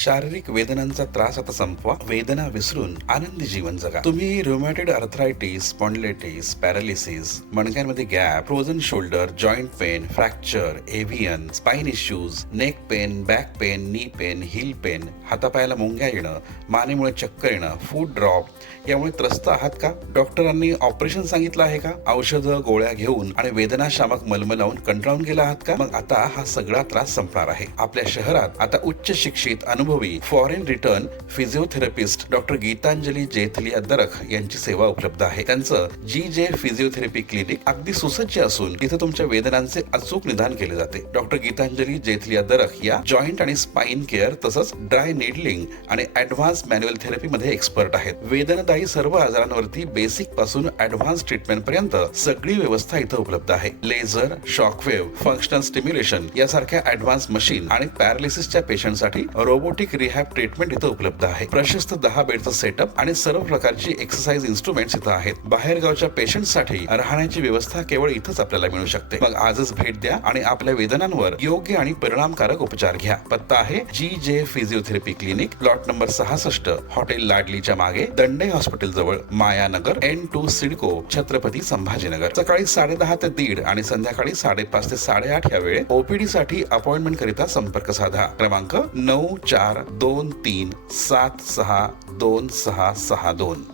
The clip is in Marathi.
शारीरिक वेदनांचा त्रास आता संपवा, वेदना विसरून आनंदी जीवन जगा. तुम्ही rheumatoid arthritis, spondylitis, paralysis, मणक्यांमध्ये gap, frozen shoulder, joint pain, fracture, एव्हियन, spine issues, neck pain, back pain, knee pain, hill pen, हातापायाला मुंग्या येणं, मानेमुळे चक्कर येणं, फूड ड्रॉप यामुळे त्रस्त आहात का? डॉक्टरांनी ऑपरेशन सांगितलं आहे का? औषधं गोळ्या घेऊन आणि वेदनाशामक मलम लावून कंटाळून गेला आहात का? मग आता हा सगळा त्रास संपणार आहे. आपल्या शहरात आता उच्च शिक्षित अनुभवी foreign return physiotherapist doctor Gitanjali Jethliya दरख यांची सेवा उपलब्ध आहे. त्यांचं जी फिजिओथेरपी क्लिनिक अगदी सुसज्ज असून तिथे तुमच्या वेदनांचे अचूक निदान केले जाते. डॉक्टर गीतांजली जेथलिया दरख या जॉइंट आणि स्पाइन केअर तसंच ड्राय नीडलिंग आणि ऍडव्हान्स मॅन्युअल थेरपी मध्ये एक्सपर्ट आहेत. वेदनादायी सर्व आजारांवरती बेसिक पासून ऍडव्हान्स ट्रीटमेंट पर्यंत सगळी व्यवस्था इथं उपलब्ध आहे. लेझर, शॉकवेव्ह, फंक्शनल स्टिम्युलेशन यासारख्या ऍडव्हान्स मशीन आणि पॅरालिसिसच्या पेशंटसाठी रोबोटिक रिहॅब ट्रीटमेंट इथं उपलब्ध आहे. प्रशस्त 10 बेडचं सेटअप आणि सर्व प्रकारची एक्सरसाइज इन्स्ट्रुमेंट्स इथं आहेत. बाहेरगावच्या पेशंटसाठी राहण्याची व्यवस्था केवळ इथंच आपल्याला मिळू शकते. मग आजच भेट द्या आणि आपल्या वेदनांवर योग्य आणि परिणामकारक उपचार घ्या. पत्ता आहे जी physiotherapy clinic, plot number 66, hotel लाडलीच्या मागे, दंडे हॉस्पिटल जवळ, मायानगर, N2 सिडको, छत्रपती संभाजीनगर. सकाळी 10:30 ते 1:30 आणि संध्याकाळी 5:30 ते 8:30 या वेळेत ओपीडी साठी अपॉइंटमेंट करिता संपर्क साधा. क्रमांक 9423762662.